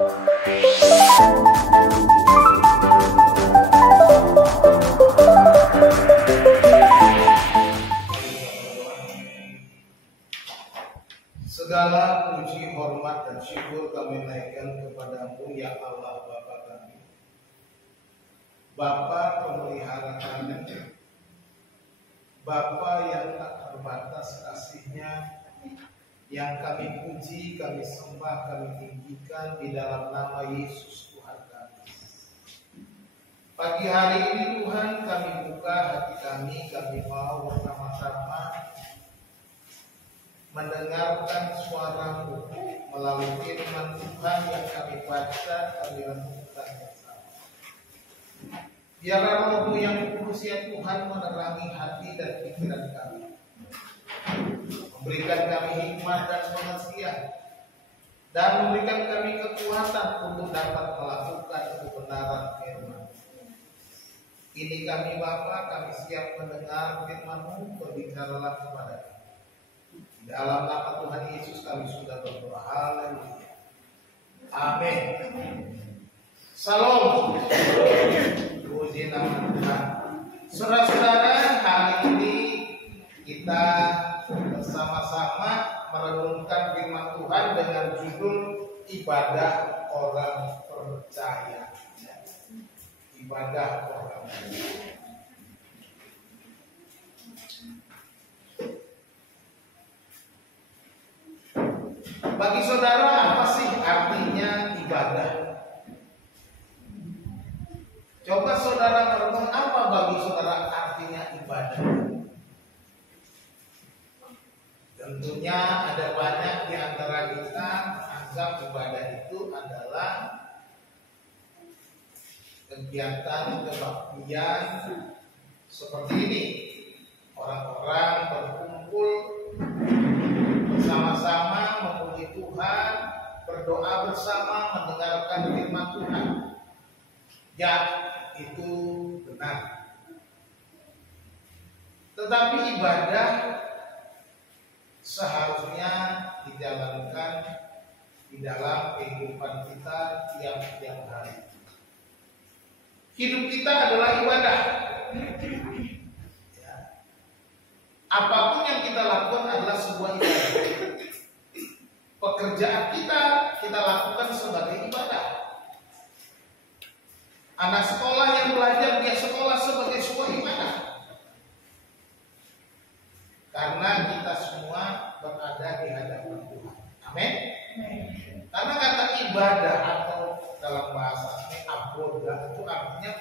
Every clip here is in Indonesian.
Segala puji, hormat, dan syukur kami naikkan kepadamu, ya Allah Bapa kami, Bapa pemelihara kami, Bapa yang tak terbatas kasihnya, yang kami puji, kami sembah, kami tinggikan di dalam nama Yesus Tuhan kami. Pagi hari ini Tuhan, kami buka hati kami mau bersama-sama mendengarkan suara-Mu melalui firman Tuhan yang kami baca, kami renungkan bersama. Biarlah Roh-Mu yang kudus ya Tuhan menerangi hati dan pikiran kami, memberikan kami hikmat dan pengertian, dan memberikan kami kekuatan untuk dapat melakukan kebenaran firman. Ini kami Bapa, kami siap mendengar firman-Mu, berbicaralah kepada kami. Dalam nama Tuhan Yesus kami sudah berdoa. Haleluya. Amin. Salam. Puji nama Tuhan. Saudara-saudara, hari ini kita bersama-sama merenungkan firman Tuhan dengan judul ibadah orang percaya. Ibadah orang percaya. Bagi saudara, apa sih artinya ibadah? Coba saudara merenung, apa bagi saudara artinya ibadah? Tentunya ada banyak di antara kita menganggap ibadah itu adalah kegiatan kebaktian seperti ini. Orang-orang berkumpul bersama-sama memuji Tuhan, berdoa bersama, mendengarkan firman Tuhan. Ya, itu benar. Tetapi ibadah seharusnya dijalankan di dalam kehidupan kita tiap-tiap hari. Hidup kita adalah ibadah. Ya. Apapun yang kita lakukan adalah sebuah ibadah. Pekerjaan kita lakukan sebagai ibadah. Anak sekolah yang belajar, dia sekolah sebagai sebuah ibadah. Karena kita semua berada di hadapan Tuhan. Amin. Karena kata ibadah atau dalam bahasa abodah itu artinya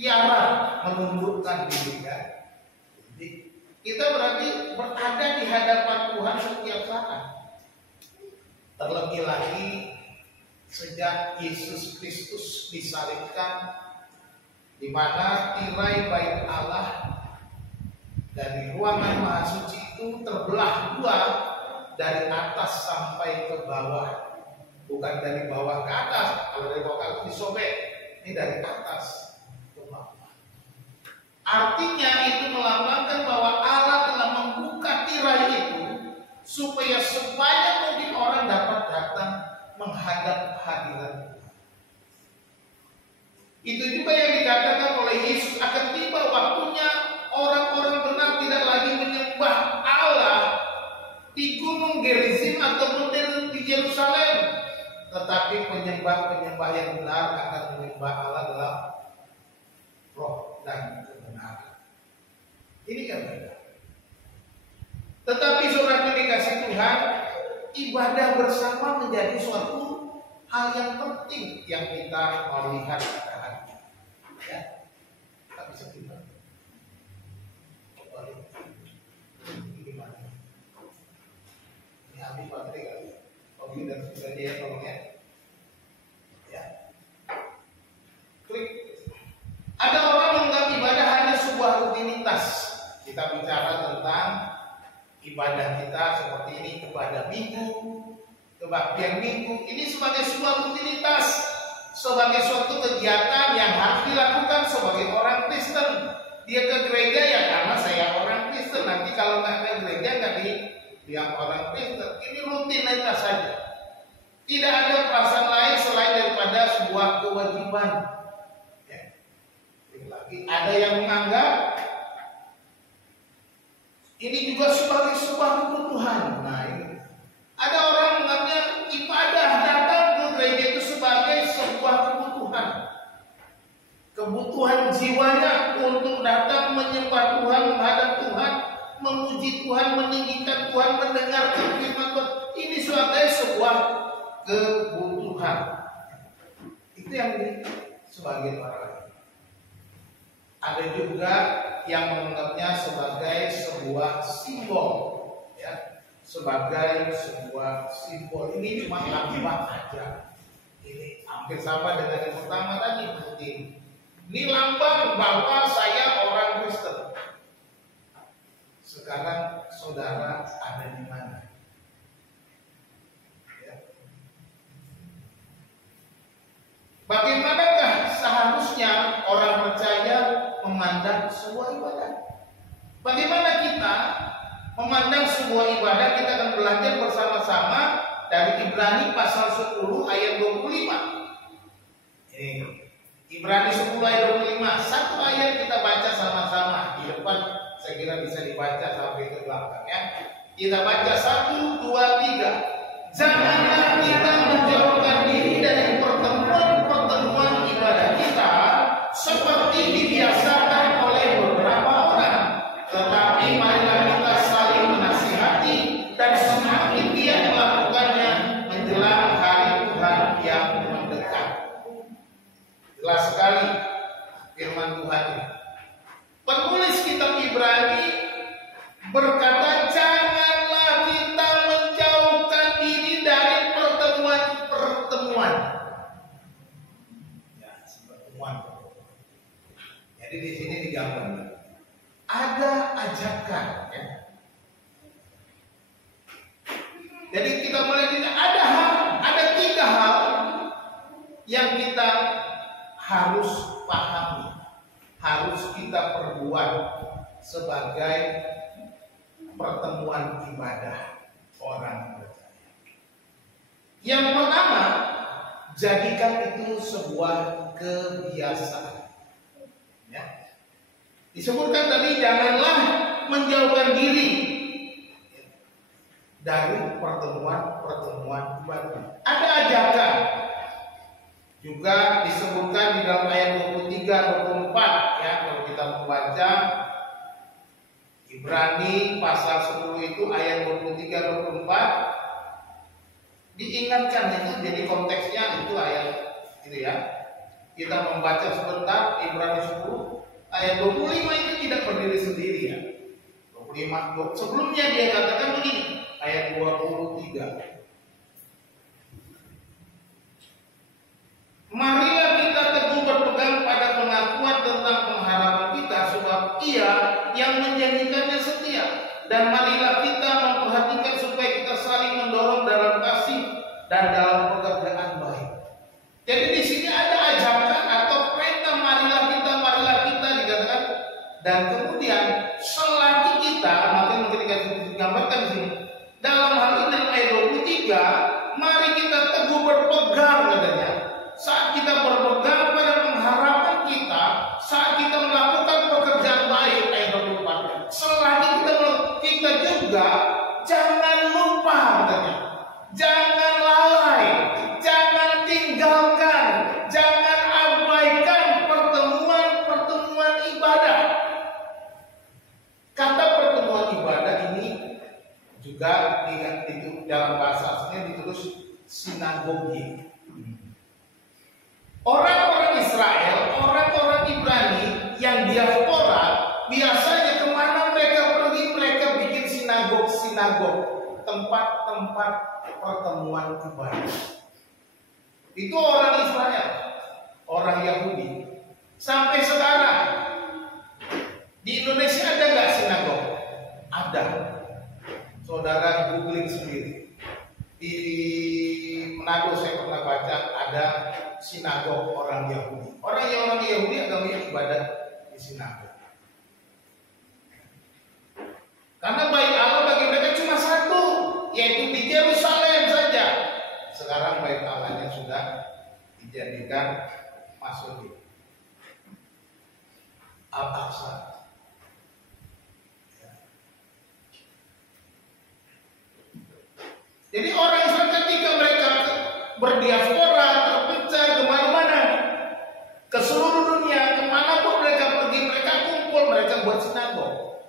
tiara, menundukkan diri kan. Jadi kita berarti berada di hadapan Tuhan setiap saat. Terlebih lagi sejak Yesus Kristus disalibkan, di mana tirai bait Allah dari ruangan Maha Suci itu terbelah dua, dari atas sampai ke bawah. Bukan dari bawah ke atas. Kalau dari bawah ke atas disobek. Ini dari atas ke bawah. Artinya itu melambangkan bahwa Allah telah membuka tirai itu supaya sebanyak mungkin orang dapat datang menghadap hadirat Tuhan. Itu juga yang dikatakan oleh Yesus, akan tiba waktunya orang-orang benar tidak lagi menyembah Allah di Gunung Gerizim ataupun di Yerusalem, tetapi penyembah-penyembah yang benar akan menyembah Allah dalam roh dan kebenaran. Ini kan benar. Tetapi saudara dikasih Tuhan, ibadah bersama menjadi suatu hal yang penting yang kita mau lihat pada hari ini. Ya, tak bisa kita. Gimana? Ini habis baterai kali. Oke, dan sudah dia tolong ya. Ya. Klik. Ada orang menganggap ibadah hanya sebuah rutinitas. Kita bicara tentang ibadah kita seperti ini, ibadah minggu, kebaktian minggu. Ini sebagai sebuah rutinitas, sebagai suatu kegiatan yang harus dilakukan sebagai orang Kristen. Dia ke gereja ya karena saya orang Kristen. Nanti kalau nggak ke gereja nggak dibilang orang Kristen. Ini rutinitas saja. Tidak ada perasaan lain selain daripada sebuah kewajiban. Ya. Lagi ada yang menganggap ini juga sebagai sebuah kebutuhan. Nah ini ada orang menganggapnya ibadah datang ke gereja itu sebagai sebuah kebutuhan. Kebutuhan jiwanya untuk datang menyembah Tuhan, menghadap Tuhan, memuji Tuhan, meninggikan Tuhan, mendengarkan firman Tuhan. Ini sebagai sebuah kebutuhan. Itu yang sebagai orang. Ada juga yang menganggapnya sebagai sebuah simbol, ya, sebagai sebuah simbol. Ini cuma lambang aja. Ini hampir sama dengan yang pertama tadi, seperti ini. Ini lambang bahwa saya orang Kristen. Sekarang saudara ada di mana? Ya. Bagaimanakah seharusnya orang percaya memandang sebuah ibadah? Bagaimana kita memandang sebuah ibadah? Kita akan belajar bersama-sama dari Ibrani pasal 10 ayat 25. Ini Ibrani 10 ayat 25. Satu ayat kita baca sama-sama. Di depan saya kira bisa dibaca sampai ke belakang, ya. Kita baca 1, 2, 3. Janganlah kita menjauhkan diri dari pertemuan-pertemuan ibadah kita seperti dibiasakan oleh beberapa orang, tetapi marilah kita saling menasihati dan semakin giat melakukannya menjelang hari Tuhan yang mendekat. Jelas sekali firman Tuhan ini. Penulis kitab Ibrani berkata, janganlah kita menjauhkan diri dari pertemuan-pertemuan. Ya, pertemuan. Jadi di sini digambarkan ada ajakan, ya. Jadi kita mulai lihat ada 3 hal yang kita harus pahami, harus kita perbuat sebagai pertemuan ibadah orang percaya. Yang pertama, jadikan itu sebuah kebiasaan. Ya. Disebutkan tadi, janganlah menjauhkan diri dari pertemuan-pertemuan ibadah. Ada ajakan. Juga disebutkan di dalam ayat 23-24, ya, kalau kita membaca Ibrani pasal 10 itu ayat 23-24 diingatkan itu, jadi konteksnya itu ayat itu, ya. Kita membaca sebentar Ibrani 10 ayat 25 itu tidak berdiri sendiri, ya. 25 sebelumnya dia katakan begini, ayat 23. Marilah kita teguh berpegang pada pengakuan tentang pengharapan kita, sebab Ia yang menjanjikannya setia. Dan marilah kita memperhatikan supaya kita saling mendorong dalam kasih dan dalam pekerjaan baik. Jadi di sini ada ajakan atau perintah marilah kita dikatakan. Dan kemudian selagi kita, makanya ketika digambarkan di sini dalam hal ini dalam ayat 23, mari kita teguh berpegang, katanya. Saat kita berpegang pada pengharapan kita, saat kita melakukan pekerjaan baik, ayat 24. Selagi kita juga jangan lupa, katanya. Jangan lalai, jangan tinggalkan, jangan abaikan pertemuan-pertemuan ibadah. Kata pertemuan ibadah ini juga di dalam bahasa aslinya ditulis sinagogi. Orang-orang Israel, orang-orang Ibrani yang diaspora, biasanya kemana mereka pergi, mereka bikin sinagog, tempat-tempat pertemuan ibadah. Itu orang Israel, orang Yahudi. Sampai sekarang di Indonesia ada nggak sinagog? Ada. Saudara googling sendiri. Di Manado saya pernah baca ada sinagog orang Yahudi. Orang Yahudi agamanya ibadah di sinagog. Karena bait Allah bagi mereka cuma satu, yaitu di Yerusalem saja. Sekarang bait Allahnya sudah dijadikan masjid Al-Aqsa. Jadi orang Islam ketika mereka berdiaspora, terpecah kemana-mana, ke seluruh dunia, kemanapun mereka pergi, mereka kumpul, mereka buat sinagog.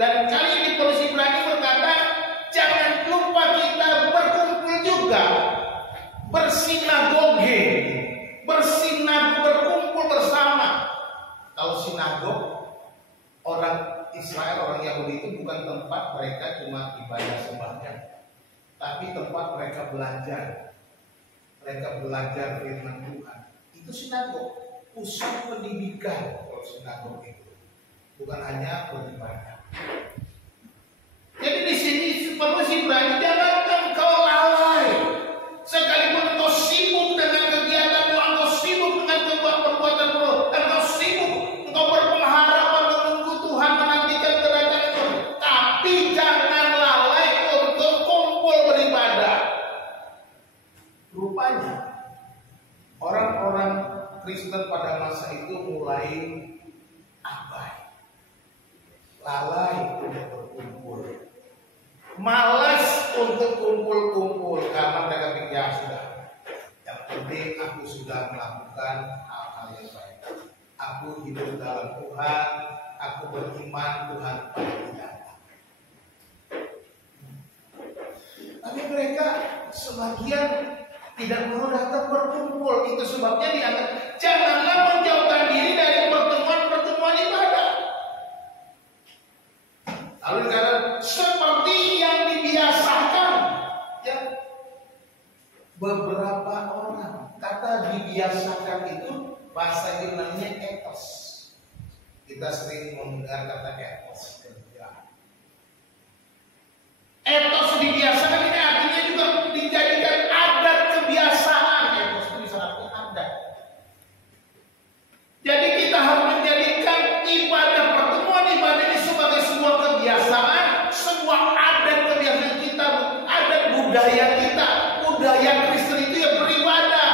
Dan kali ini Paulus Ibrani berkata, jangan lupa kita berkumpul juga, bersinagoge, berkumpul bersama. Kalau sinagog, orang Israel, orang Yahudi itu bukan tempat mereka cuma ibadah sembahyang, tapi tempat mereka belajar. Mereka belajar firman Tuhan. Itu sinagog, pusat pendidikan. Kalau sinagog itu bukan hanya beribadah. Jadi di sini Paulus Ibrani, jangan engkau lalai. Sekalipun engkau sibuk dengan kegiatanmu, engkau sibuk dengan perbuatanmu, engkau sibuk, engkau berpengharapan menunggu Tuhan menantikan kedatanganmu, tapi jangan lalai untuk kumpul beribadah. Rupanya orang-orang Kristen pada masa itu mulai abai, lalai untuk berkumpul, malas untuk kumpul-kumpul karena mereka pikir ya sudah, yang penting aku sudah melakukan hal-hal yang baik, aku hidup dalam Tuhan, aku beriman Tuhan pasti datang. Tapi mereka sebagian tidak mau datang berkumpul. Itu sebabnya dianggap janganlah menjauhkan diri dari pertemuan-pertemuan ibadah. Lalu dikatakan seperti yang dibiasakan. Ya, beberapa orang kata dibiasakan itu bahasa Yunani etos. Kita sering mendengar kata etos. Etos dibiasakan ini artinya juga dijadikan adat kebiasaan. Etos itu bisa artinya adat. Jadi kita harus menjadikan ibadah, pertemuan ibadah ini sebagai sebuah kebiasaan, sebuah adat kebiasaan kita, adat budaya kita. Budaya Kristen itu ya beribadah,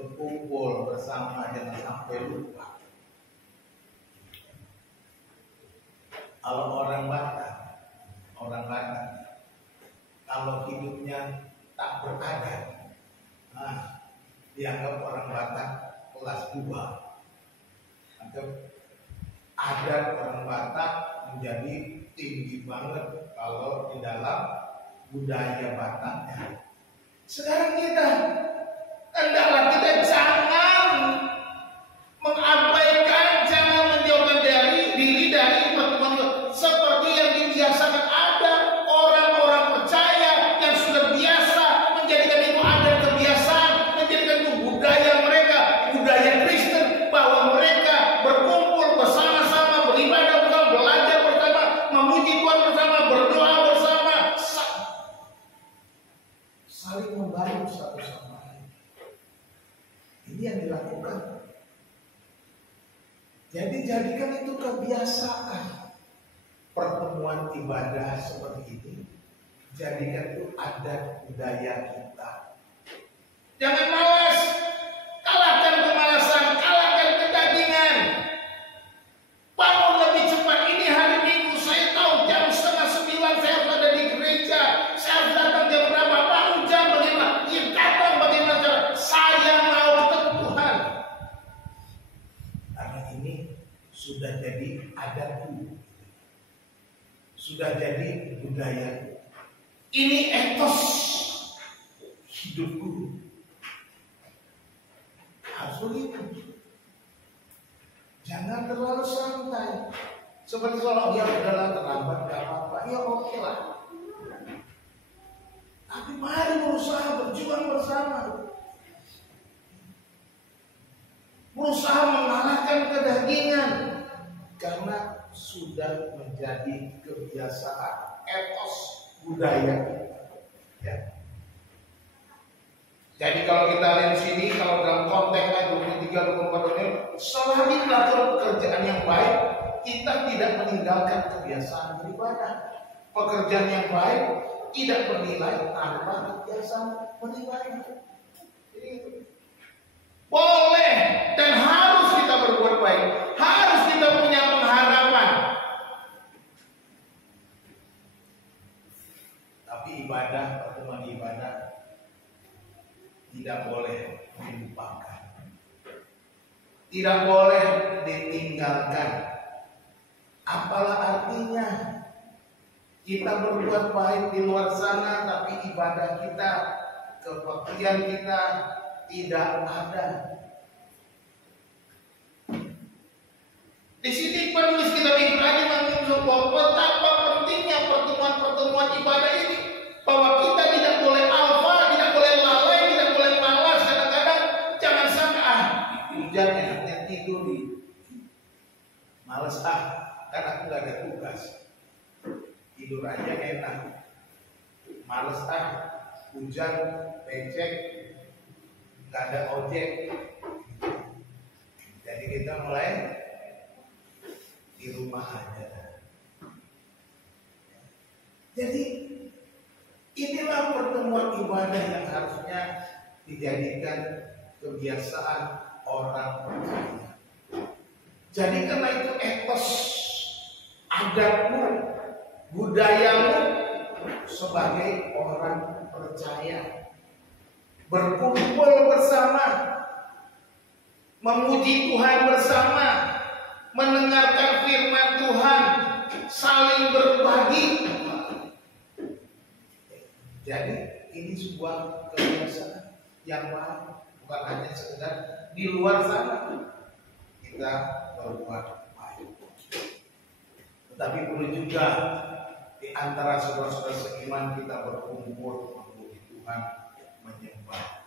berkumpul bersama, jangan sampai lupa. Kalau orang Batak, kalau hidupnya tak beradat, dianggap orang Batak kelas 2. Atau adat orang Batak menjadi tinggi banget kalau di dalam budaya Bataknya. Sekarang kita hendaklah kita jangan mengabaikan, jangan menjauhkan diri dari pertemuan seperti yang dibiasakan. Ada orang-orang percaya yang sudah biasa menjadikan itu adat kebiasaan, menjadikan itu budaya mereka, budaya Kristen, bahwa mereka berkumpul bersama-sama, beribadah bersama, belajar bersama, memuji Tuhan bersama, berdoa bersama, saling membantu satu sama lain. Ini yang dilakukan. Jadi jadikan itu kebiasaan. Pertemuan ibadah seperti ini, jadikan itu adat budaya kita. Jangan malas, kalahkan kemalasan, kalahkan kedagingan. Bangun lebih cepat. Ini hari Minggu, saya tahu jam 8:30 saya harus ada di gereja. Saya harus datang jam berapa? Bangun jam bagaimana? Ya datang bagaimana cara? Saya mau ketemu Tuhan. Karena ini sudah jadi adatku, sudah jadi budaya. Ini etos hidupku. Harus begitu. Jangan terlalu santai. Seperti kalau dia udahlah terlambat, gak apa-apa, ya oke lah. Tapi mari berusaha berjuang bersama. Berusaha mengalahkan kedagingan. Karena sudah menjadi kebiasaan, etos budaya kita. Ya. Jadi kalau kita lihat di sini, kalau dalam konteks ayat 23-24 ini, selagi melakukan pekerjaan yang baik, kita tidak meninggalkan kebiasaan beribadah. Pekerjaan yang baik, tidak bernilai tanpa kebiasaan menilai. Boleh dan harus kita berbuat baik, harus kita punya pengharapan. Tapi ibadah, pertemuan ibadah tidak boleh dilupakan, tidak boleh ditinggalkan. Apalah artinya kita berbuat baik di luar sana, tapi ibadah kita, kebaktian kita tidak ada. Di sini penulis kitab Ibrani menunjukkan bahwa betapa pentingnya pertemuan-pertemuan ibadah ini, bahwa kita tidak boleh alfa, tidak boleh lalai, tidak boleh malas. Kadang-kadang jangan sampai hujan enaknya tidur nih, males kan aku gak ada tugas, tidur aja enak, males hujan becek, gak ada ojek. Jadi kita mulai di rumah aja. Jadi inilah pertemuan ibadah yang harusnya dijadikan kebiasaan orang percaya. Jadi karena itu etos, adatmu, budayamu sebagai orang percaya, berkumpul bersama, memuji Tuhan bersama, mendengarkan firman Tuhan, saling berbagi. Jadi ini sebuah kebiasaan yang baik, bukan hanya sekedar di luar sana kita berbuat baik, tetapi perlu juga di antara saudara-saudara seiman kita berkumpul memuji Tuhan, menyembah.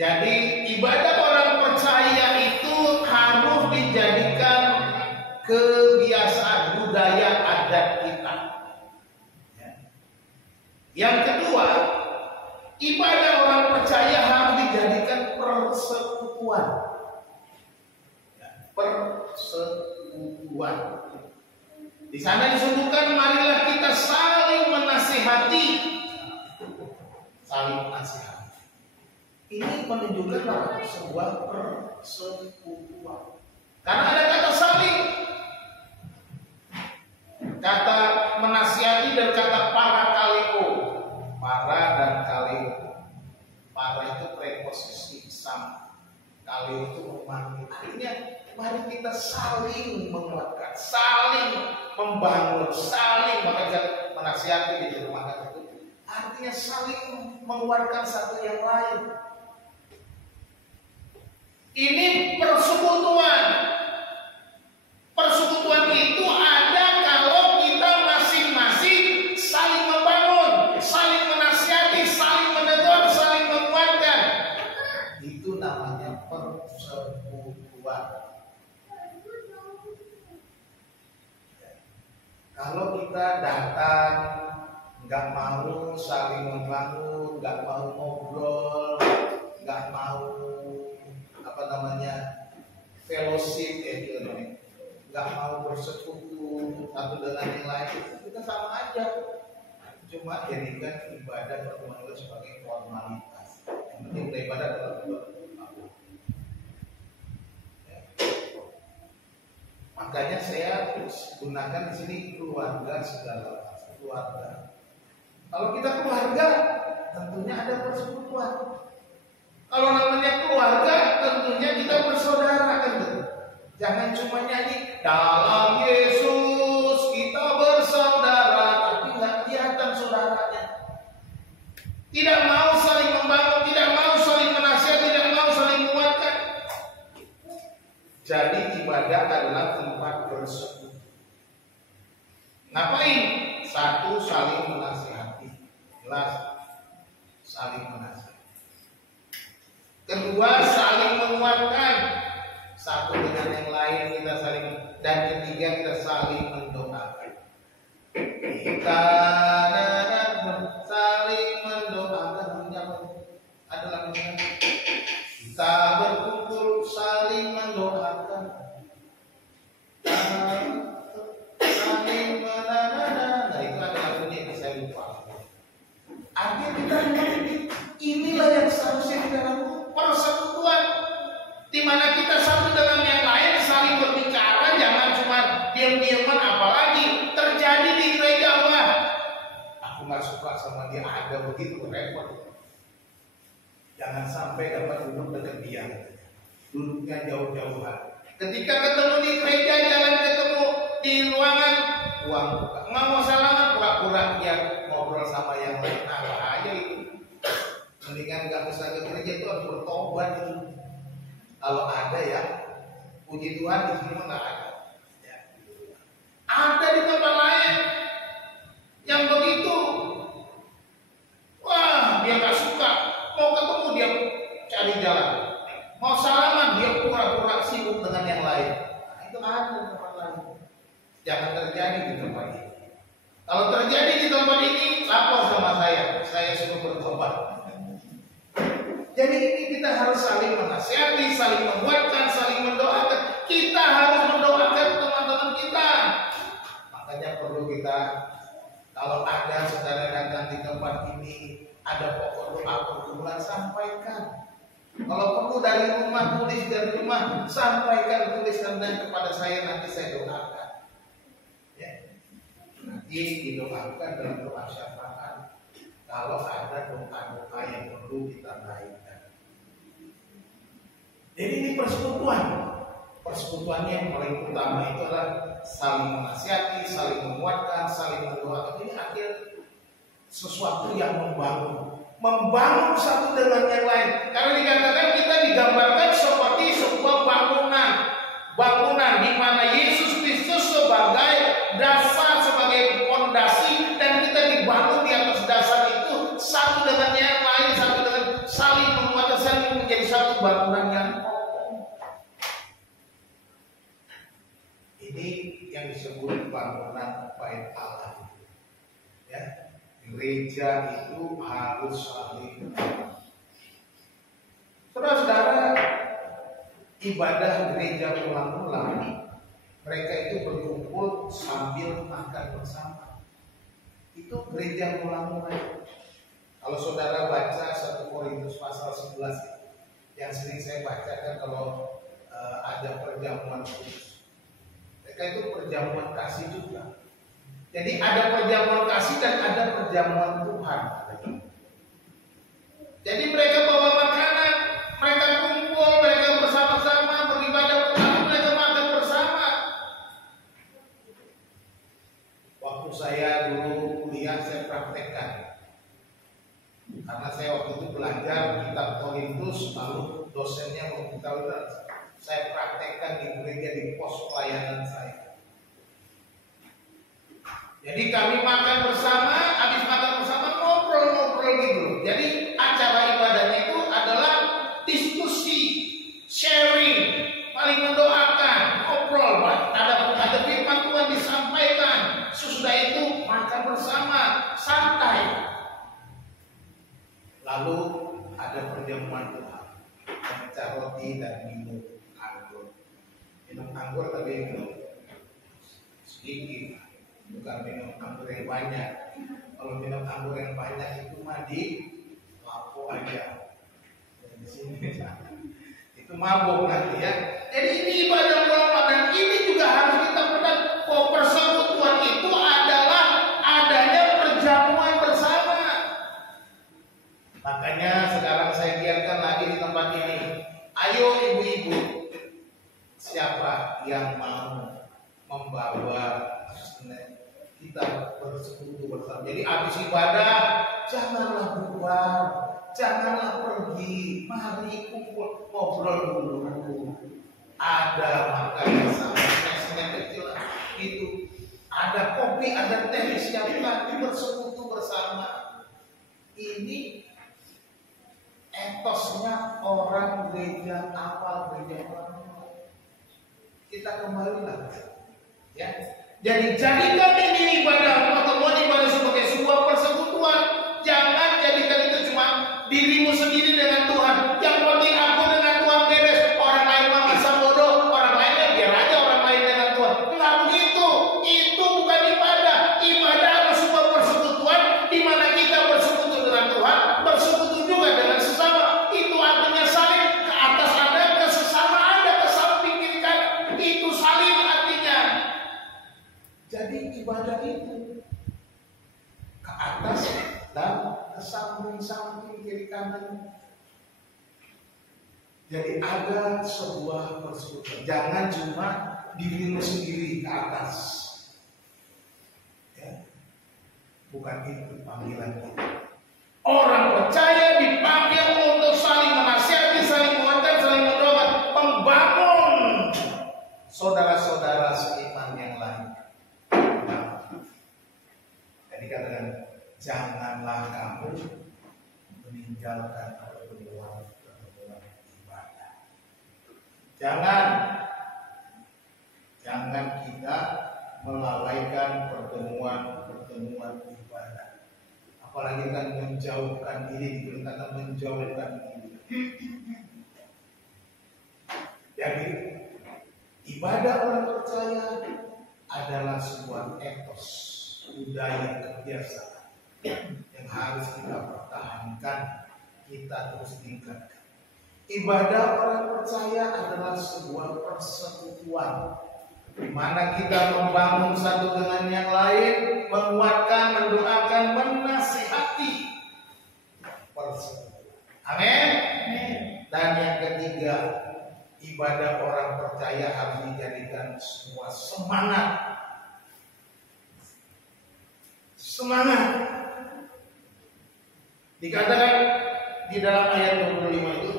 Jadi ibadah orang percaya itu harus dijadikan kebiasaan, budaya adat kita. Yang kedua, ibadah orang percaya harus dijadikan persekutuan. Persekutuan. Di sana disebutkan, marilah kita saling menasihati. Saling menasihati. Ini menunjukkan bahwa sebuah persekutuan. Karena ada kata saling, kata menasihati dan kata parakaleo. Para dan kaleo. Para itu preposisi sam, kaleo itu memanggil. Artinya mari kita saling menguatkan, saling membangun, saling, makanya menasihati di rumah itu artinya saling menguatkan satu yang lain. Ini persekutuan. Persekutuan itu ada kalau kita masing-masing saling membangun, saling menasihati, saling menegur, saling menguatkan. Itu namanya persekutuan. Kalau kita datang nggak mau saling membangun, nggak mau ngobrol, nggak mau fellowship nggak mau bersekutu satu dengan yang lain, kita sama aja. Cuma jadikan ibadah pertemuan itu sebagai formalitas. Yang penting beribadah dalam makanya saya gunakan di sini keluarga segala keluarga. Kalau kita keluarga, tentunya ada persekutuan. Kalau namanya keluarga, tentunya kita bersaudara kan. Jangan cuma nyanyi dalam Yesus kita bersaudara, tapi nggak kelihatan saudaranya. Tidak mau saling membangun, tidak mau saling menasihati, tidak mau saling menguatkan. Jadi ibadah adalah tempat bersekutu. Ngapain? Satu, saling menasihati. Jelas, saling menasihati. Kedua, saling menguatkan. Satu dengan yang lain kita saling. Dan ketiga, kita saling mendoakan. Kita saling mendoakan. Adalah kita berkumpul saling mendoakan. Saling menanam. Nah itu adalah bunyi. nggak suka sama dia, ada begitu repot. Jangan sampai dapat duduk dekat dia, duduknya jauh-jauhan. Ketika ketemu di gereja, jalan ketemu di ruangan, uang buka. Nggak mau salaman, pura-pura dia ngobrol sama yang lain. Nah, bahaya itu. Mendingan nggak bisa ke gereja, itu harus bertobat itu. Kalau ada ya, puji Tuhan di sini nggak ada. Ya. Ada di tempat lain yang begitu. Wah, dia nggak suka. Mau ketemu dia cari jalan. Mau salaman dia pura-pura sibuk dengan yang lain. Nah, itu ada di tempat lain. Jangan terjadi di tempat ini. Kalau terjadi di tempat ini, lapor sama saya suruh bertobat. Jadi ini kita harus saling menasihati, saling menguatkan, saling mendoakan. Kita harus mendoakan teman-teman kita. Makanya perlu kita, kalau ada saudara datang di tempat ini, ada pokok doa pergumulan, sampaikan. Kalau perlu dari rumah, tulis dari rumah, sampaikan, tuliskan dan kepada saya, nanti saya doakan. Ya. Nanti didoakan dalam doa syafaat. Kalau ada doa-doa yang perlu kita naikkan. Jadi ini persekutuan. Persekutuannya yang paling utama itu adalah saling menasihati, saling menguatkan, saling mendoakan. Ini akhir sesuatu yang membangun satu dengan yang lain. Karena dikatakan kita digambarkan seperti sebuah bangunan di mana Yesus Kristus sebagai dasar, sebagai fondasi, dan kita dibangun di atas dasar itu satu dengan yang lain, satu dengan saling menguatkan, saling menjadi satu bangunan yang kokoh. Ini yang disebut bangunan bait Allah. Ya. Gereja itu harus saling. Saudara-saudara, ibadah gereja ulang-ulang, mereka itu berkumpul sambil makan bersama. Itu gereja ulang-ulang. Kalau saudara baca 1 Korintus pasal 11, yang sering saya bacakan kalau ada perjamuan kudus. Mereka itu perjamuan kasih juga. Jadi ada perjamuan kasih dan ada perjamuan Tuhan. Jadi mereka bawa makanan, mereka kumpul, mereka bersama-sama beribadah bersama, mereka makan bersama. Waktu saya dulu kuliah, saya praktekkan. Karena saya waktu itu belajar kitab Korintus, lalu dosennya memberitahu, saya praktekkan di gereja di pos pelayanan saya. Jadi kami makan bersama, habis makan bersama ngobrol-ngobrol gitu. Jadi acara ibadahnya itu adalah diskusi, sharing, paling mendoakan, ngobrol, ada firman Tuhan disampaikan. Sesudah itu makan bersama, santai. Lalu ada perjamuan Tuhan, memecah roti dan minum anggur. Minum anggur tapi minum sedikit. Bukan minum anggur yang banyak. Kalau minum anggur yang banyak itu mah di lapo aja. Di sini itu mabuk nanti ya. Jadi ini ibadah ulama, dan ini juga harus kita pegang. Persekutuan itu adalah adanya perjamuan bersama. Makanya sekarang saya giatkan lagi di tempat ini. Ayo ibu-ibu, siapa yang mau membawa kita bersekutu bersama. Jadi habis ibadah janganlah bubar, janganlah pergi, mari kumpul ngobrol dulu. Ada makan bersama, snack kecil itu, ada kopi, ada teh disiapkan, bersekutu bersama. Ini etosnya orang gereja awal, gereja lama. Kita kembalilah, ya. Jadi jadikan ini ibadah, pertemuan ibadah sebagai sebuah persekutuan. Jangan jadikan itu cuma dirimu sendiri dengan Tuhan. Yang penting aku dengan Tuhan beres. Orang lain mah masa bodoh, orang lainnya biar aja orang lain dengan Tuhan. Enggak begitu. Itu bukan ibadah. Ibadah adalah sebuah persekutuan di mana kita bersekutu dengan Tuhan, bersekutu juga dengan sesama. Itu artinya saling, ke atas ada, ke sesama ada, ke samping kiri kanan. Itu saling artinya. Jadi ibadah itu atas dan ke samping-samping kiri kanan. Jadi ada sebuah persekutuan. Jangan cuma dirimu sendiri ke atas. Ya. Bukan itu panggilan kita. Orang percaya dipanggil untuk saling menasihati, saling menguatkan, saling mendoakan, membangun saudara-saudara seiman yang lain. Jadi katakan, janganlah kamu meninggalkan pertemuan ibadah. Jangan kita melalaikan pertemuan ibadah. Apalagi kan menjauhkan diri, diperintahkan menjauhkan diri. Jadi ibadah orang percaya adalah sebuah etos, budaya, kebiasaan yang harus kita pertahankan, kita terus tingkatkan. Ibadah orang percaya adalah sebuah persekutuan di mana kita membangun satu dengan yang lain, menguatkan, mendoakan, menasihati persekutuan. Amin. Dan yang ketiga, ibadah orang percaya harus dijadikan sebuah semangat. Semangat. Dikatakan di dalam ayat 25 itu,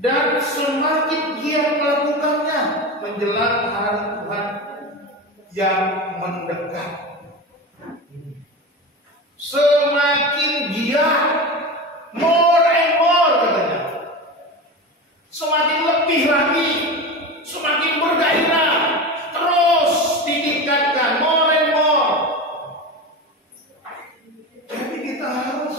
dan semakin giat melakukannya menjelang hari Tuhan yang mendekat. Semakin giat, more and more katanya. Semakin lebih lagi, semakin bergairah, terus ditingkatkan, more and more. Jadi kita harus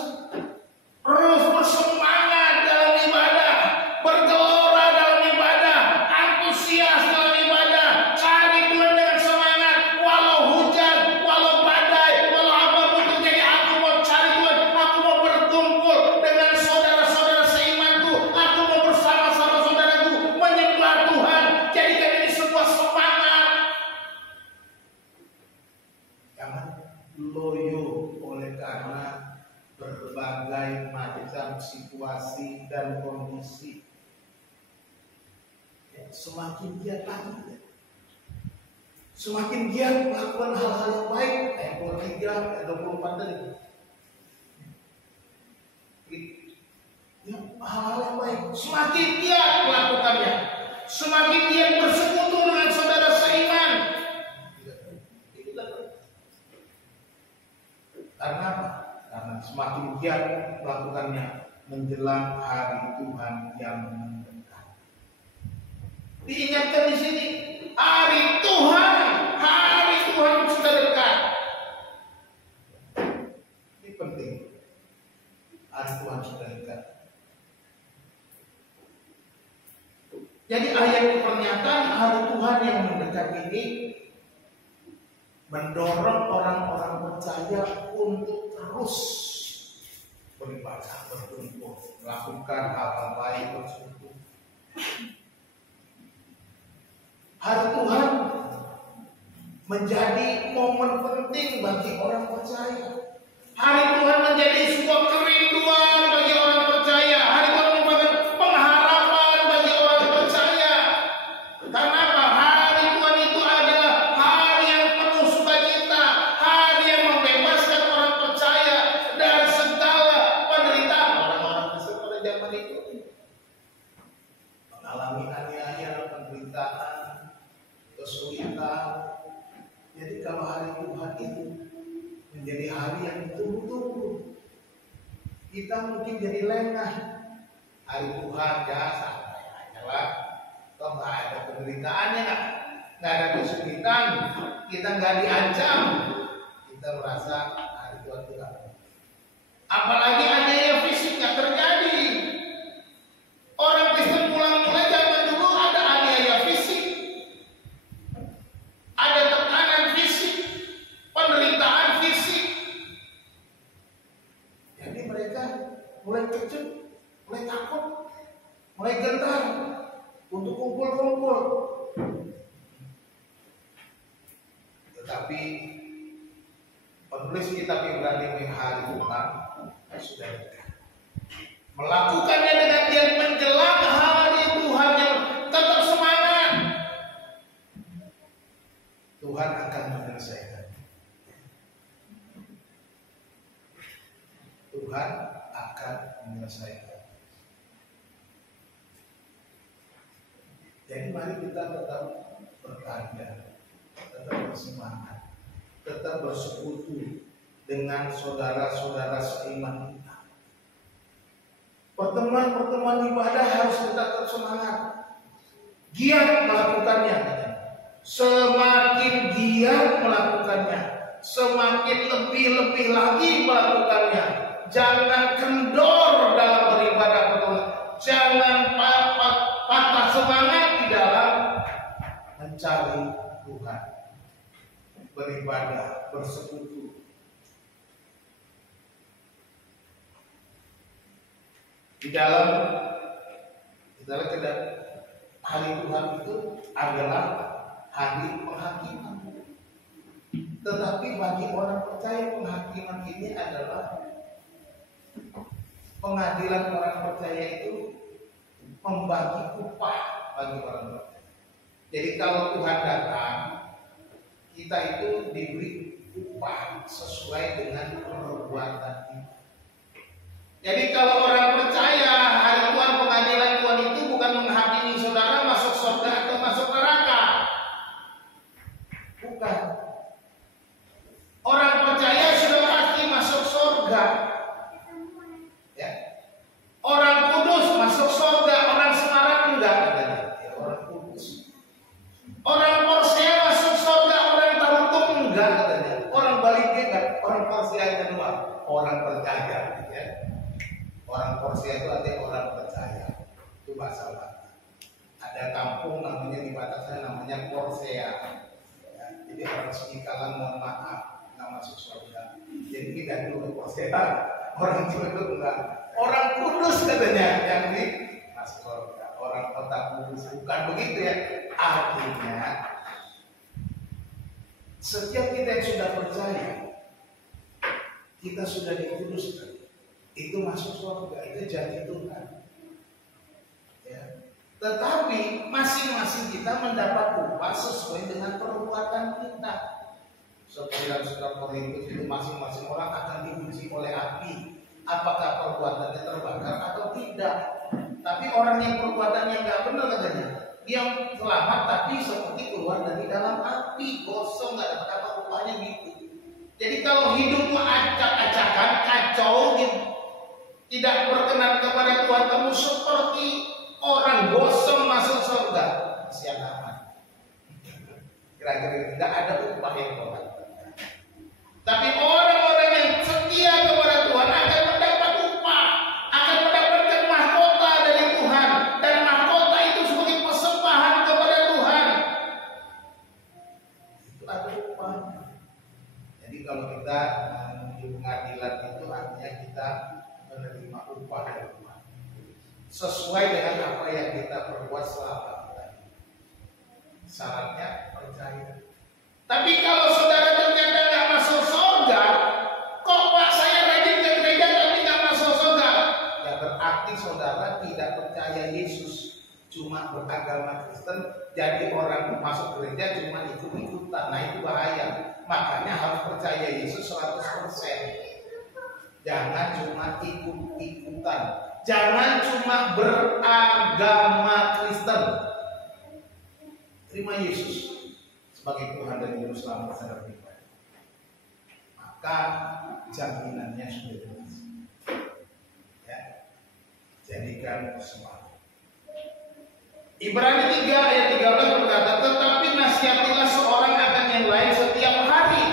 terus bersemangat dalam ibadah, bergelora dalam ibadah, antusias dalam ibadah, cari Tuhan dengan semangat, walau hujan, walau badai, walau apapun terjadi, aku mau cari Tuhan, aku mau berkumpul dengan saudara-saudara seimanku, aku mau bersama-sama saudaraku menyembah Tuhan. Jadikan ini sebuah semangat. Jangan loyo oleh karena berbagai macam situasi dan kondisi. Ya, semakin giat lagi, semakin giat melakukan hal-hal yang baik. Ayat 23, ayat 24 tadi. Ya, hal-hal yang baik, semakin giat melakukannya, semakin giat bersekutu dengan saudara seiman. Karena apa? Karena semakin giat melakukannya menjelang hari Tuhan yang mendekat. Diingatkan di sini, hari Tuhan sudah dekat. Ini penting. Hari Tuhan sudah dekat. Jadi ayat pernyataan hari Tuhan yang mendekat ini mendorong orang-orang percaya untuk terus beribadah, berkumpul, melakukan hal-hal baik, bersekutu. Hari Tuhan menjadi momen penting bagi orang percaya. Hari Tuhan menjadi sebuah kerinduan bagi orang percaya. Hari Tuhan merupakan pengharapan bagi orang percaya. Karena apa? Hari Tuhan itu adalah hari yang penuh sukacita, hari yang membebaskan orang percaya dari segala penderitaan. Orang-orang Kristen pada zaman itu mengalami aniaya, penderitaan, kesulitan. Jadi kalau hari Tuhan itu menjadi hari yang ditunggu-tunggu, kita mungkin jadi lengah. Hari Tuhan ya santai aja lah. Kok nggak ada penderitaannya, nggak ada kesulitan, kita nggak diancam, kita merasa hari Tuhan itu nggak penting. Apalagi aniaya fisik nggak terjadi. Orang Kristen mulai zaman dulu ada aniaya fisik, ada tekanan fisik, penderitaan fisik. Jadi mereka mulai kejut, mulai takut, mulai gentar untuk kumpul-kumpul. Tetapi penulis kitab Ibrani hari Tuhan sudah dekat. Melakukannya dengan dia menjelang hari Tuhan yang tetap semangat. Tuhan akan menyelesaikan. Tuhan akan menyelesaikan. Jadi mari kita tetap berkarya, tetap bersemangat, tetap bersekutu dengan saudara-saudara seiman kita. Pertemuan-pertemuan ibadah harus tetap semangat, giat melakukannya. Semakin giat melakukannya, semakin lebih-lebih lagi melakukannya. Jangan kendor dalam beribadah pertemuan. Jangan patah semangat di dalam mencari Tuhan, beribadah, bersekutu. Di dalam hari Tuhan itu adalah hari penghakiman. Tetapi bagi orang percaya penghakiman ini adalah pengadilan. Orang percaya itu membagi upah bagi orang percaya. Jadi kalau Tuhan datang, kita itu diberi upah sesuai dengan perbuatan kita. Jadi kalau orang percaya hari Tuhan, pengadilan Tuhan itu bukan menghakimi saudara masuk surga atau masuk neraka. Bukan. Orang percaya sudah pasti masuk surga. Ya. Orang kudus masuk surga, orang Semarang enggak. Ya, orang kudus. Orang Porsia masuk surga, orang Tarutung enggak katanya. Orang Bali enggak, orang Porsia kedua, orang percaya. Ya. Orang Porsia itu artinya orang percaya. Itu bahasa Batak. Ada kampung namanya di Batak namanya Porsia. Ya, jadi orang Singkalan mohon maaf, nggak masuk surga. Jadi kita dulu ke Porsia. Orang Ciledug enggak. Orang Kudus katanya yang di masuk surga. Orang Kota Kudus bukan begitu ya. Artinya setiap kita yang sudah percaya, kita sudah dikuduskan. Itu masuk surga, itu janji Tuhan. Ya. Tetapi masing-masing kita mendapat upah sesuai dengan perbuatan kita. Seperti dalam surat Korintus itu masing-masing orang akan diuji oleh api. Apakah perbuatannya terbakar atau tidak? Tapi orang yang perbuatannya nggak benar katanya, dia selamat tapi seperti keluar dari dalam api, gosong, nggak dapat apa upahnya gitu. Jadi kalau hidupmu acak-acakan, kacau, tidak berkenan kepada Tuhan, kamu seperti orang gosong masuk surga. Siap aman. Kira-kira tidak ada upah yang Tuhan. Tapi orang-orang yang setia kepada Tuhan akan mendapat upah, akan mendapatkan mahkota dari Tuhan, dan mahkota itu sebagai persembahan kepada Tuhan. Itu ada upah. Jadi kalau kita menuju pengadilan itu artinya kita menerima upah dari Tuhan sesuai dengan apa yang kita perbuat selama kita. Syaratnya percaya. Tapi kalau saudara ternyata nggak masuk surga, kok Pak saya rajin ke gereja tapi nggak masuk surga? Ya berarti saudara tidak percaya Yesus, cuma beragama Kristen, jadi orang masuk gereja cuma ikut-ikutan. Nah itu bahaya. Makanya harus percaya Yesus 100%. Jangan cuma ikut-ikutan. Jangan cuma beragama Kristen. Terima Yesus sebagai Tuhan dan Juru Selamat secara pribadi. Maka jaminannya sudah jelas. Ya. Jadikan semangat. Ibrani 3 ayat 13 berkata, tetapi nasihatilah seorang akan yang lain setiap hari,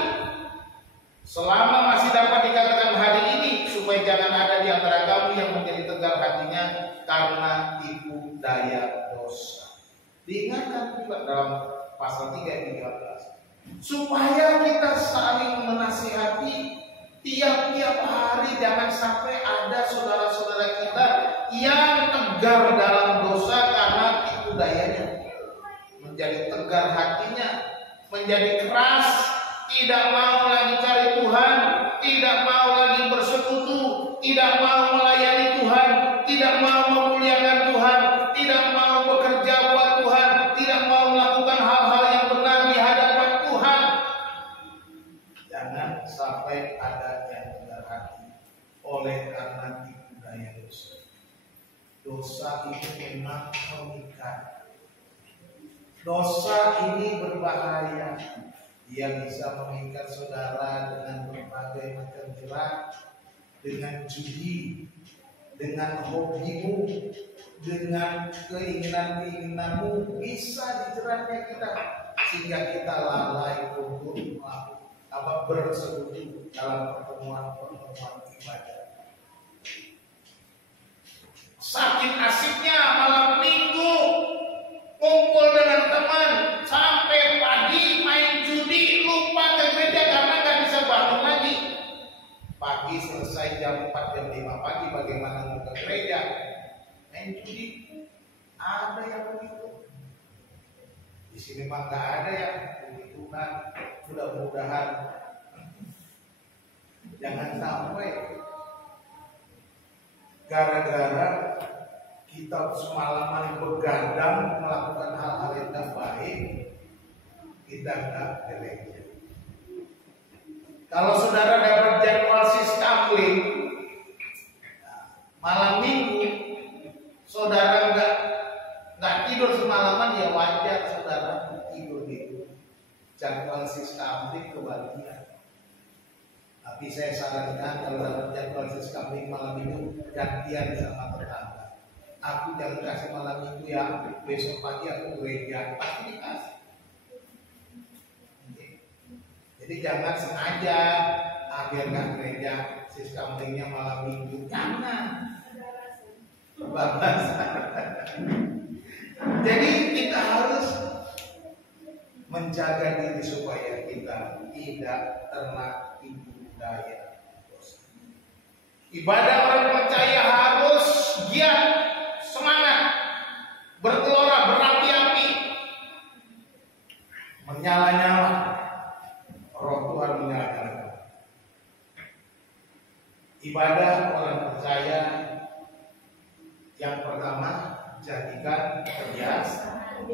selama masih dapat dikatakan hari ini, supaya jangan ada di antara kamu yang menjadi tegar hatinya karena tipu daya dosa. Diingatkan juga dalam pasal 3 ayat 13, supaya kita saling menasihati tiap-tiap hari. Jangan sampai ada saudara-saudara kita yang tegar dalam dosa karena tipu dayanya, menjadi tegar hatinya, menjadi keras tidak mau lagi cari Tuhan, tidak mau lagi bersekutu, tidak mau melayani Tuhan, tidak mau memuliakan Tuhan, tidak mau bekerja buat Tuhan, tidak mau melakukan hal-hal yang benar di hadapan Tuhan. Jangan sampai ada yang benar hati oleh karena tipu daya dosa. Dosa itu memang mengikat. Dosa ini berbahaya. Dia bisa mengikat saudara dengan berbagai macam jerat, dengan judi, dengan hobimu, dengan keinginan-keinginanmu, bisa dijeratnya kita sehingga kita lalai untuk bersekutu dalam pertemuan-pertemuan ibadah. Saking asiknya malam minggu kumpul dengan teman sampai pagi main judi, lupa ke gereja karena nggak bisa bangun lagi. Pagi selesai jam 4 jam 5 pagi, bagaimana mau ke gereja? Main judi. Ada yang begitu. Di sini mah nggak ada yang begitu. Nah, mudah-mudahan jangan sampai gara-gara kita semalaman begadang melakukan hal-hal yang tidak baik, kita nggak gereja. Kalau saudara dapat jadwal sistamling malam minggu, saudara nggak tidur semalaman, ya wajar saudara tidur itu. Jadwal sistamling kebagian. Tapi saya sarankan kalau dapat jadwal sistamling malam minggu, gantian sama tetangga. Aku jangan kasih malam minggu ya, besok pagi aku gereja, pasti dikasih. Jadi jangan sengaja biarkan gereja sistemnya malam minggu, jangan. Kebablasan. Jadi kita harus menjaga diri supaya kita tidak terkena tipu daya dosa. Ibadah orang percaya harus giat, semangat, bergelora, berapi-api, menyala-nyala. Roh Tuhan menyala-nyala. Ibadah orang percaya yang pertama, jadikan kebiasaan.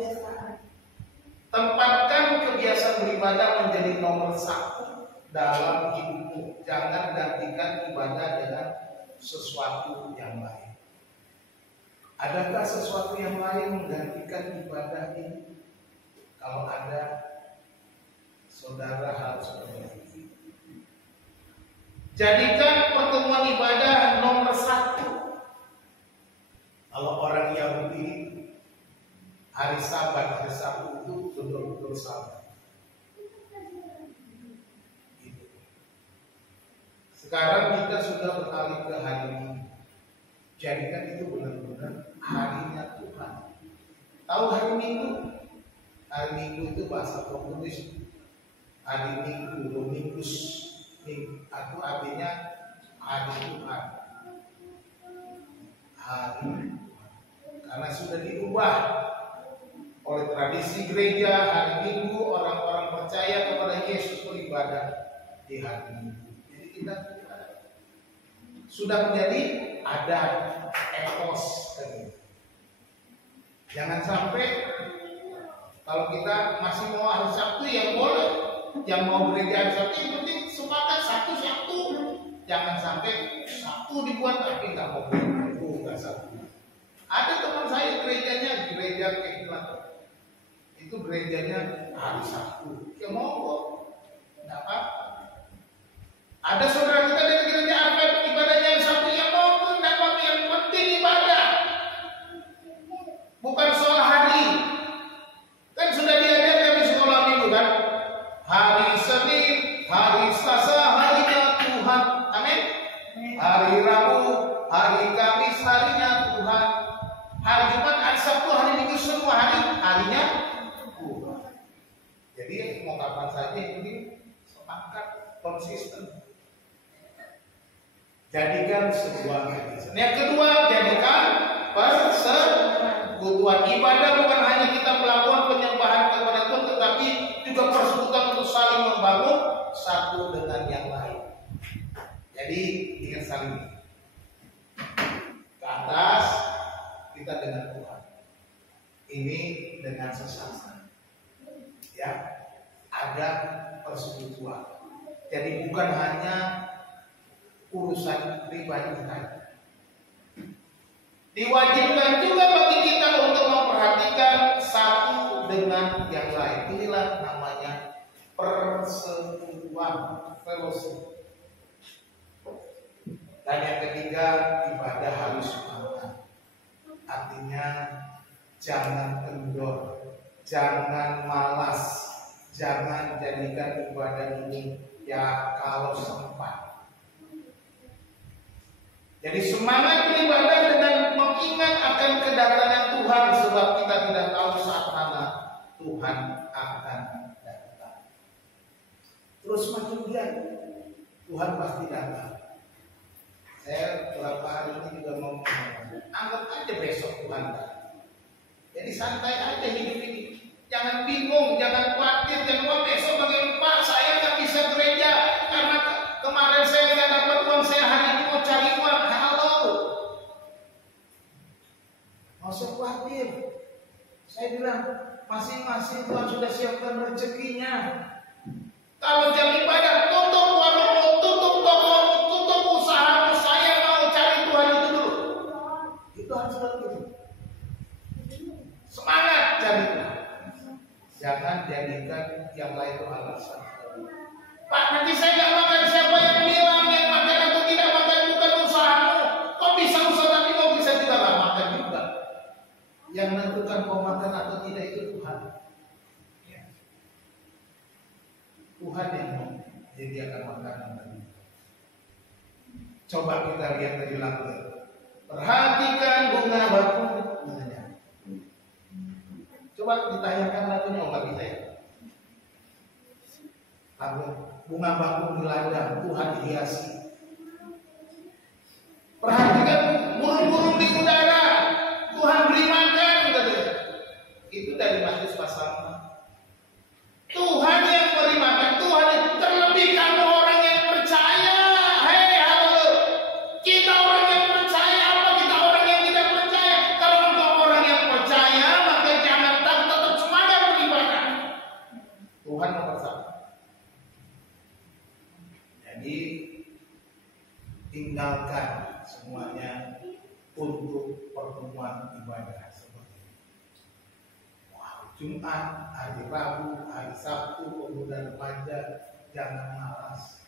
Tempatkan kebiasaan beribadah menjadi nomor 1 dalam hidupmu. Jangan gantikan ibadah dengan sesuatu yang lain. Adakah sesuatu yang lain menggantikan ibadah ini? Kalau ada, saudara harus memiliki. Jadikan pertemuan ibadah nomor 1. Kalau orang Yahudi, hari Sabat, hari Sabtu itu betul-betul Sabat. Gitu. Sekarang kita sudah beralih ke hari Minggu. Jadikan itu benar-benar harinya Tuhan. Tahu hari Minggu? Hari Minggu itu bahasa Portugis. Hari Minggu, Domingus, itu artinya hari Tuhan. Hari Tuhan. Karena sudah diubah oleh tradisi gereja, hari Minggu orang-orang percaya kepada Yesus beribadah di hari Minggu. Jadi kita sudah menjadi adat, etos. Jangan sampai kalau kita masih mau hari Sabtu ya boleh, yang mau gereja hari Sabtu yang penting sepakat Sabtu. Jangan sampai Sabtu dibuat tapi nggak mau gereja, itu nggak Sabtu. Ada teman saya gerejanya gereja kehilangan. Itu gerejanya hari Sabtu. Ya monggo, nggak apa-apa. Ada saudara kita dari gereja apa ibadahnya hari Sabtu, ya monggo, nggak apa-apa. Yang penting ibadah, bukan soal hari. Kan sudah diajarkan di sekolah minggu kan. Hari Senin, hari Selasa, harinya Tuhan. Amin. Hari Rabu, hari Kamis, harinya Tuhan. Hari Jumat, hari Sabtu, hari Minggu, semua harinya Tuhan. Jadi mau kapan saja ini sepakat, konsisten. Jadikan sebuah kebiasaan. Yang kedua, jadikan persekutuan. Ibadah bukan hanya kita melakukan penyembahan kepada Tuhan, tetapi juga persekutuan untuk saling membangun satu dengan yang lain. Jadi ingat saling ke atas kita dengan Tuhan, ini dengan sesama. Ya, ada persekutuan. Jadi bukan hanya urusan pribadi kita. Diwajibkan juga bagi kita untuk memperhatikan satu dengan yang lain. Inilah namanya persekutuan, fellowship. Dan yang ketiga, ibadah harus semangat. Artinya jangan kendor, jangan malas, jangan jadikan ibadah ini ya kalau sempat. Jadi semangat beribadah dengan mengingat akan kedatangan Tuhan, sebab kita tidak tahu saat mana Tuhan akan datang. Terus macam dia, Tuhan pasti datang. Saya beberapa hari ini juga mau ngomong, anggap aja besok Tuhan datang. Jadi santai aja hidup ini. Jangan bingung, jangan khawatir, jangan besok bagaimana Pak, saya nggak bisa gereja karena kemarin saya nggak dapat uang, saya hari ini mau cari uang. Halo, nggak usah khawatir. Saya bilang masing-masing Tuhan sudah siapkan rezekinya. Kalau jam ibadah tutup warungmu, tutup tokomu, tutup usahamu, saya mau cari Tuhan itu dulu. Itu harus begitu. Semangat cari Tuhan. Jangan jadikan yang lain itu alasan. Pak, nanti saya nggak makan, siapa yang bilang yang makan atau tidak makan bukan usahamu. Kok bisa usaha tapi kok bisa juga nggak makan juga. Yang menentukan kau makan atau tidak itu Tuhan. Ya. Tuhan yang menyediakan makanan bagi kita. Coba kita lihat dari langit. Perhatikan bunga bakung. Coba ditanyakan lagunya, nggak bisa ya? Lagu bunga bakung di ladang, Tuhan hiasi. Perhatikan burung-burung di udara, Tuhan beri makan. Itu dari Matius pasal 4. Tuhan yang beri makan, Tuhan yang terlebih kamu orang yang percaya. Hei, halo, kita orang yang percaya apa kita orang yang tidak percaya? Kalau engkau orang yang percaya, maka jangan tetap semangat beribadah. Tuhan nomor satu. Jadi tinggalkan semuanya untuk pertemuan ibadah seperti ini. Wow, Jumat, hari Rabu, hari Sabtu, pemuda remaja, jangan malas.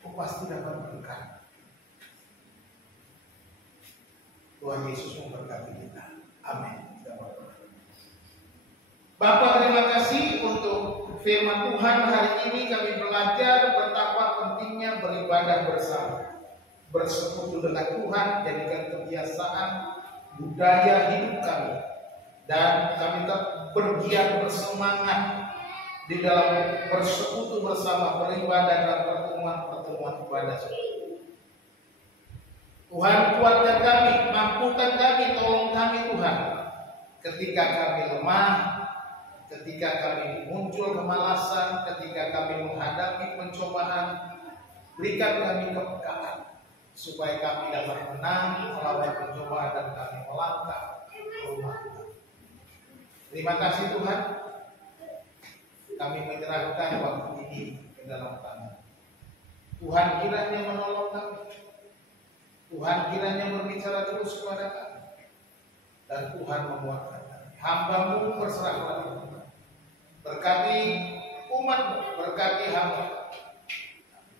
Kau pasti dapat berkat. Tuhan Yesus memberkati kita. Amin. Bapak, terima kasih untuk firman Tuhan. Hari ini kami belajar betapa pentingnya beribadah bersama, bersekutu dengan Tuhan, jadikan kebiasaan budaya hidup kami, dan kami tetap bergiat bersemangat di dalam bersekutu bersama, beribadah dalam pertemuan ibadah. Tuhan, kuatkan kami, mampukan kami, tolong kami Tuhan, ketika kami lemah, ketika kami muncul kemalasan, ketika kami menghadapi pencobaan, berikan kami kepekaan supaya kami dapat menang melawan pencobaan dan kami melangkah ke rumah Tuhan. Terima kasih Tuhan, kami menyerahkan waktu ini ke dalam tangan Tuhan. Kiranya menolong kami, Tuhan kiranya berbicara terus kepada kami, dan Tuhan menguatkan kami. Hamba-Mu berserahlah Tuhan. Berkati umat-Mu, berkati hamba.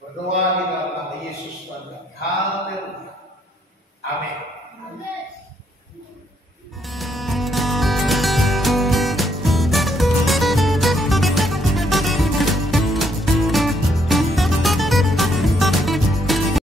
Berdoa di dalam nama Yesus Tuhan kami. Haleluya. Amin.